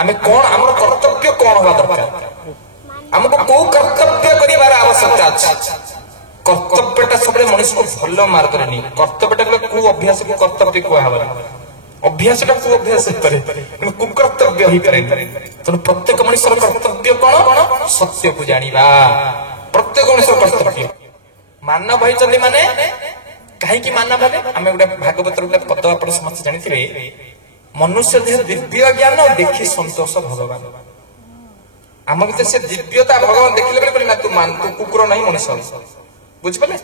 आमे कौन आम कर्तव्य कौन हवा दरकार हमको को कर्तव्य करिवार आवश्यकता अछि कर्तव्यटा सबले मनुष्य को भलो मार्ग रे नहीं कर्तव्यटा को अभ्यास को कर्तव्य को हवा अभ्यासटा को अभ्यास करे कुकर्तव्य ही करे तो प्रत्येक मनुष्य कर्तव्य कौन सत्य को जानिबा प्रत्येक मनुष्य कर्तव्य मानव भाई माने कहीं मानव भावे आम गोटे भागवत गोटे पद आप समस्त जानी मनुष्य देह दिव्य ज्ञान देखी संतोष भगवान आम भर से दिव्यता भगवान देखिले बोले ना तू मान तू कुकुर नहीं मनुष्य बुझिपारे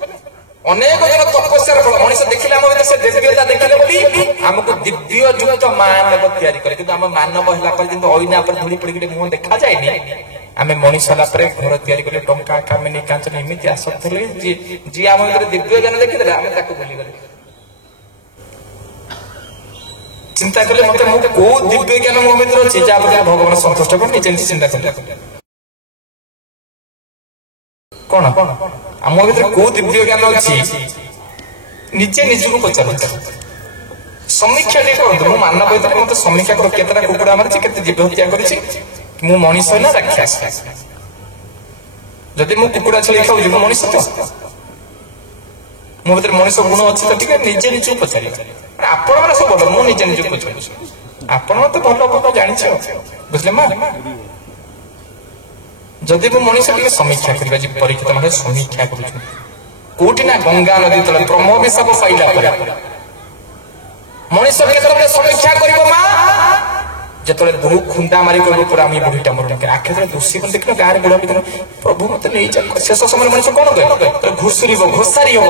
अनेक जन तपस्यार फल मनुष्य देखिले आम भर से दिव्यता देखिले बोली हमको दिव्य युक्त मानव तैयारी करे किंतु आम मानव होला पर जिंदो ओइना पर धूली पड़ी मुंह देखा जाए आमे मनीष होला पर घर तैयारी करले टंका कामिनी कांचन एमिति आसतले जी आम भर दिव्य ज्ञान देखिले आमे ताको भूली गले चिंता कले मते मो को दिव्य ज्ञान मो भीतर अछि जा बगे भगवान संतुष्ट कर निजे चिंता कर कोन आम भीतर को दिव्य ज्ञान अछि निजे निज को पचार समीक्षा दे कर मो मानव भीतर मते समीक्षा कर केतरा कुकुड़ा मारछि केते जीव हत्या करछि मु मनीष ना राक्षस जदि मु कुकुड़ा छली खाउ मो मनीष तो मो भीतर मनीष गुण अछि त ठीक निजे निज को पचार आपण माने सब बड़ मु निजे निज को पचार आपण तो भलो भलो जानि छ बुझले मा जदि मु मनीष के समीक्षा करबा जे परीक्षित माने समीक्षा करू कोठी ना गंगा नदी तले ब्रह्म विशाप पाइला पर मनीष के समीक्षा करिवो मा जतले बहु खुंडा मारी करबो पूरा मी बुढ़ीटा मोर के आखे तले दोषी कोन देखलो गार बुढ़ा भीतर प्रभु मते नै जा शेष समय मनुष्य कोन गए घुसरीबो घोसारी हो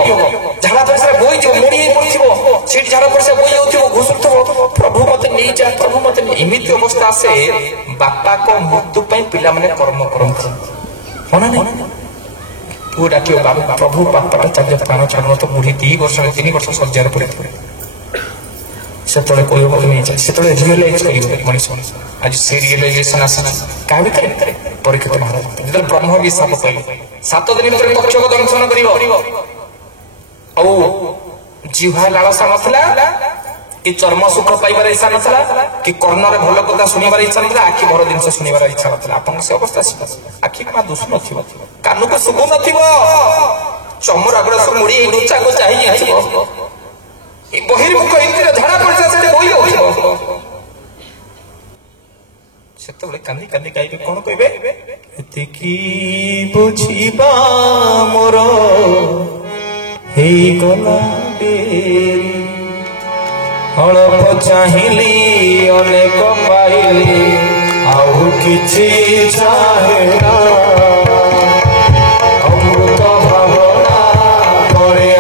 झाड़ा पैसा बोई जो मोड़ी पड़िबो सीट झाड़ा पैसा बोई होथिबो घुसुथबो प्रभु मते नै जा प्रभु मते एमिति अवस्था से बापा को मृत्यु पई पिला माने कर्म करन होना नै तू डाकियो बाबा प्रभु बापा चार्ज प्राण छाड़न तो बुढ़ी 3 वर्ष 3 वर्ष सज्जार पड़े सेतले कोयो बोल नहीं जाय सेतले रियलाइज करियो मनुष्य आज से रियलाइजेशन आसे का भीतर परीक्षित महाराज जब ब्रह्म विशाप कइले 7 दिन भीतर पक्ष को दंशन करिवो औ जीवा लालसा नथला कि चर्म सुख पाइबार इच्छा नथला कि कर्ण रे भलो कथा सुनिबार इच्छा नथला आखि भरो दिन से सुनिबार इच्छा नथला आपन से अवस्था आखि का दुष्ट नथिबो कान को सुख नथिबो चमरा गुड़ा सब मुड़ी नुचा को चाहिए छिबो बहिर्मुख इंद्र धरा पड़े से बोई हो सेतबे कांदी कांदी गाइबे कोन कहबे एतिकी बुझिबा मोर हे गला डेरी हळप चाहिली अनेक पाइली आउ किछि चाहे ना अमृत भावना करे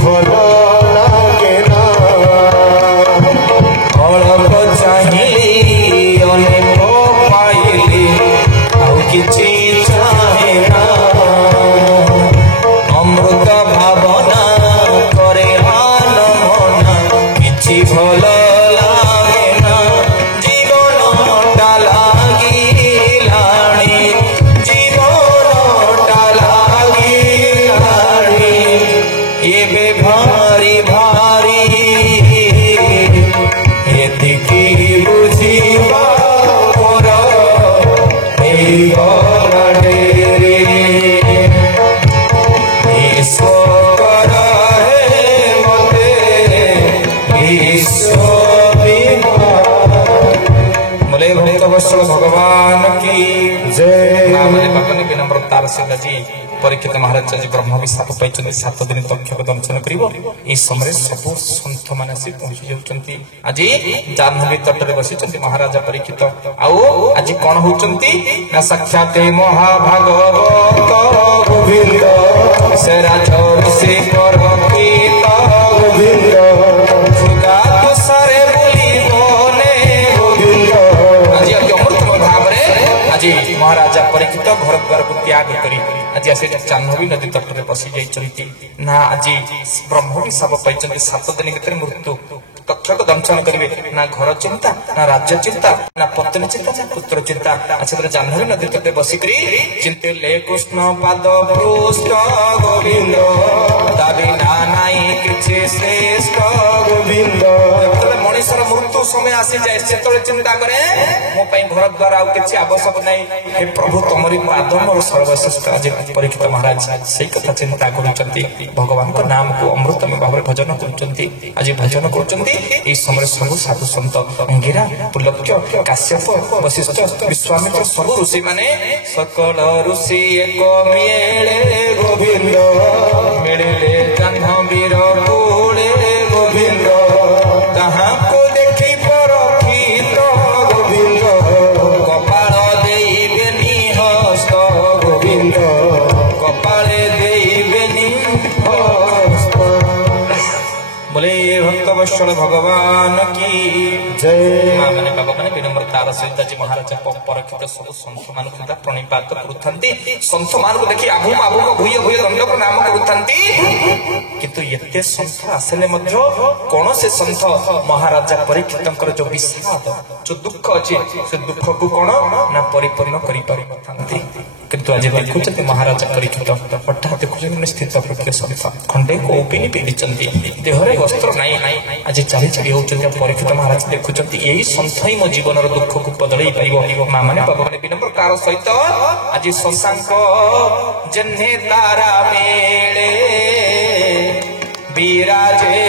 भलो लागे ना अल्प चाहिली अनेक पाइली आउ किछि चाहे ना अमृत भावना करे आन मना किछि भलो लागे ना जीवनटा लागिलाणी जीवनटा लागिलाणी एबे भारी भारी एतिकी बुझिबा मोर हे गला डेरी ईश्वर हे मते ईश्वर बोले भक्त वत्सल भगवान की जय नाम जपने विनम्रतार से जी परीक्षित महाराज जी ब्रह्म विशाप पाई 7 दिन तक्ष को दंशन करिवो ए समय सब संत माने से पहुंची जाउचंती आज जाह्नवी तटरे बसी चंती महाराजा परीक्षित आउ आज कोन होउचंती ना साक्षात महाभागवत गोविंद से राजा ऋषि परमपिता गोविंद सुगा तुसरे बोली बोले गोविंद आज अमृत भाव रे आज महाराजा परीक्षित घर द्वार को त्याग करी आज आसे जाह्नवी नदी तट में बसी जाइछंती ना आज ब्रह्म विशाप पाइछंती 7 दिन भीतर मृत्यु तक्षक दंशन करेंगे ना घर चिंता ना राज्य चिंता ना पत्नी चिंता ना पुत्र चिंता अच्छे जाह्नवी नदी तटे बसिक चिंते ले कृष्ण पाद पृष्ठ गोविंद दाबी ना नाई किछि श्रेष्ठ गोविंद मनुष्यर मृत्यु समय आसी जाए से चिंता करे मो घर द्वार आउ किछि आवश्यक नहीं हे प्रभु तुमरी पाद मोर सर्वश्रेष्ठ आज परीक्षित महाराज से कथा चिंता करुचंती भगवान को नाम को अमृतमय भाव भजन करुचंती आज भजन करुचंती এই সময় সব সাধু সন্ত অঙ্গিরা পুলক্য কাশ্যপ বশিষ্ঠ বিশ্বামিত্র সব ঋষি মানে সকল ঋষি এক মেলে গোবিন্দ মেলে জাহ্নবীর কোলে গোবিন্দ তাহাকো দেখি পরখিত গোবিন্দ কপাল দেইবে নিহস্ত গোবিন্দ কপালে দেইবে নিহস্ত बोले भक्त वत्सल भगवान की जय मां माने बाबा माने विनम्रतार सहित जी महाराज परीक्षित सब संत मान प्रणिपात करुथंती संत मान को देखि आभुम आभुम भूय भूय दंडक नाम करुथंती किंतु एते संत आसले मध्य कोन से संत महाराजा परीक्षितंकर जो विषाद जो दुख अछि से दुख को कोन ना परिपूर्ण करि पारथंती किंतु आज देखुचते महाराजा परीक्षित हठात देखुचते स्थित प्रज्ञ संत खंडे कोपिनी पीड़िचंती देहरे वस्त्र नाई आज चाली चाली होचंती परीक्षित महाराज देखुचंती यही संत ही मो जीवन दुख को बदलई पाइबो मां माने बाबा माने विनम्रतार सहित आज शशांक जन्हे तारा मेले विराजे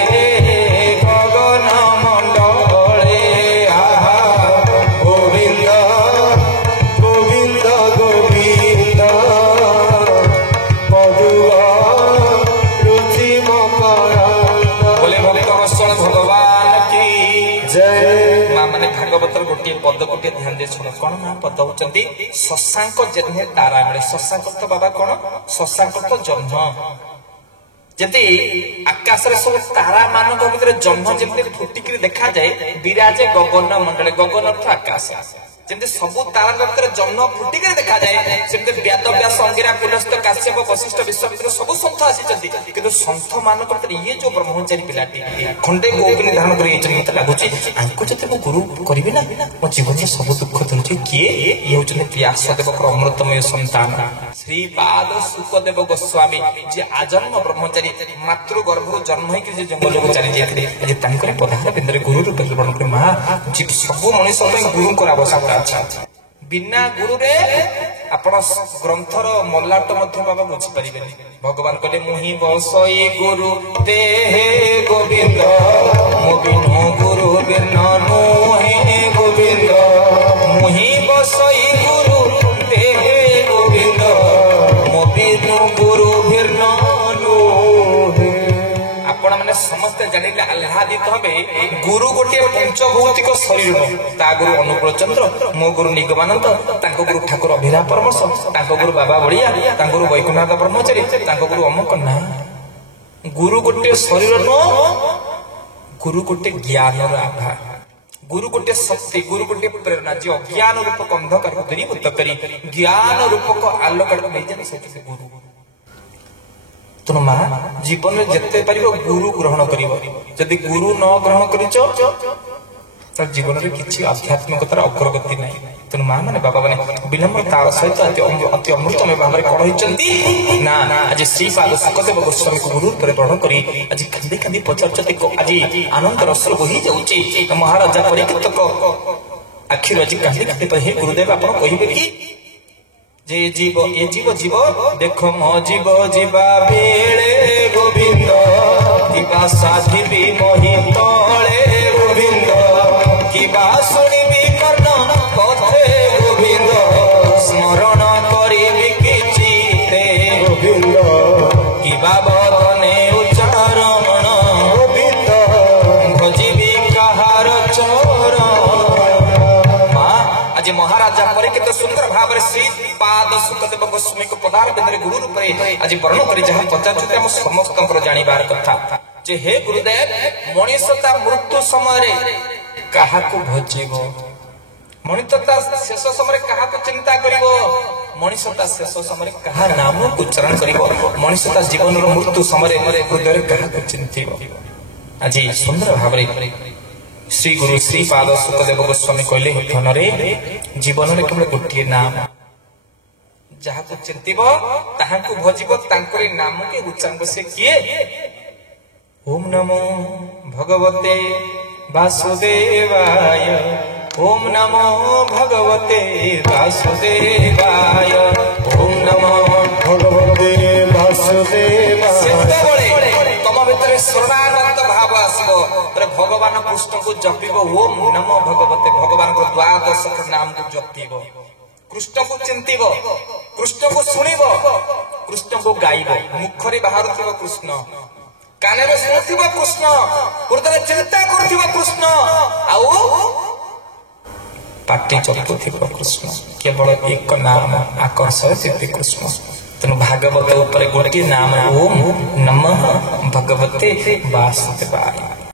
गगन मंडले आहा गोविंद गोविंद गोविंद मधुआ रुचि बोले भक्त वत्सल भगवान की जय मां माने भागवतर गोटे पद गोटे ध्यान दे सुनो कोन ना पद होचंती शशांक जन्हे तारा मेले शशांक तो बाबा कोन शशांक तो जन्म जति आकाश रे सब तारा मानक भितर जन्म जेमते फुटिकरी देखा जाए विराजे गगन मंडले गगन अर्थ आकाश जेमते सब तारा भितर जन्म फुटिकरी देखा जाए सेमते व्याद व्यास अंगिरा पुलस्त काश्यप वशिष्ठ विश्वामित्र सब संत आसीचंती किंतु संत मानक भितर ये जो ब्रह्मचारी पिलाटी खंडे गोपनी धारण करि एचन मते लागुची आंको जते मो गुरु करबी ना मो जीवन में सब दुख धरछि किए ये होचने व्यासदेव अमृतमय संतान श्रीपाद सुखदेव गोस्वामी जे आजन्म ब्रह्मचारी मातृ गर्भ जन्म है कि जंगल को चली जाते जे तांकर पधार बिंदरे गुरु रूप ग्रहण कर मां जी सब मनुष्य पे गुरु को आवश्यकता अच्छा बिना गुरु रे आपण ग्रंथर मल्लाट मध्य बाबा बुझी परिबे भगवान कहले मुहि बसई गुरु देहे गोविंद मोबिनो गुरु बिरनानो हे गोविंद मुहि बसई गुरु देहे गोविंद मोबिनो गुरु बिरनानो हे आपण माने समस्त जानिले आह्लादित हबे गुरु गोटे पंचभौतिक शरीर ता गुरु अनुकूल चंद्र मो गुरु निगमानंद तांको गुरु ठाकुर अभिरा परमश तांको गुरु बाबा बड़िया तांको गुरु वैकुंठनाथ ब्रह्मचारी तांको गुरु अमुक ना गुरु गोटे शरीर नो गुरु गोटे ज्ञान आभा गुरु गोटे शक्ति गुरु गोटे प्रेरणा जो अज्ञान रूपक अंधकार को दूरीभूत करी ज्ञान रूपक आलोक नहीं जाने से गुरु तेणु मां जीवन में जिते पार गुरु ग्रहण कर जदि गुरु न ग्रहण कर जीवन में किसी आध्यात्मिकतार अग्रगति ना तेणु मां मैंने बाबा मैंने विनम्रतार सहित अति अमृतमय भाव में कही ना आज श्रीपाद सुखदेव गोस्वामी को गुरु पर ग्रहण कर आज खांदी खांदी पचारती आज आनंद रस बही जाऊँगी महाराजा परीक्षित आखिर आज खांदी खांदी हे गुरुदेव आप कहे कि जे जीव ये जीव जीव देखो मो जीव जीवा बेले गोविंद किबा साधी भी मोहि तले गोविंद किबा सुनिबी कर्ण कथे गोविंद स्मरण करिबी किचिते गोविंद किबा बदने उच्चारण गोविंद भजिबी कहार चरण आज महाराजा परीक्षित सुंदर भाव श्रीपाद सुखदेव गोस्वामी को पदार बिंदरे गुरु रूप आज वर्ण कर जहाँ पचार आम समस्त जानवर कथा जे हे गुरुदेव मनीषता मृत्यु समय क्या भजिब मणिता शेष समय क्या चिंता कर मनीषता शेष समय क्या नाम को उच्चारण कर मनीषता जीवन मृत्यु समय हृदय क्या चिंतिब आज सुंदर भाव श्री गुरु श्रीपाद सुखदेव गोस्वामी कहले धनरे जीवन में केवल गोटे नाम जहाँ को चिंतिब ताहाँ को भजिब तांकरे नाम के उच्चारण से किए ओम नमो भगवते वासुदेवाय ओम नमो भगवते वासुदेवाय ओम नमो भगवते वासुदेवाय तम भीतर शरणागत भाव आसब भगवान कृष्ण को जपिब ओम नमो भगवते भगवान को द्वादश नाम को जपिब कृष्ण को चिंतिब कृष्ण को सुनिब कृष्ण को गाइब मुखरे बाहर कृष्ण कानेर शुणुथिब कृष्ण हृदय चिंता करुथिब कृष्ण आउ पाटी चपुथिब कृष्ण केवल एक नाम आकर्षण श्री कृष्ण तेणु भागवत ऊपर गोटे नाम ओम नमः भगवते वासुदेवाय।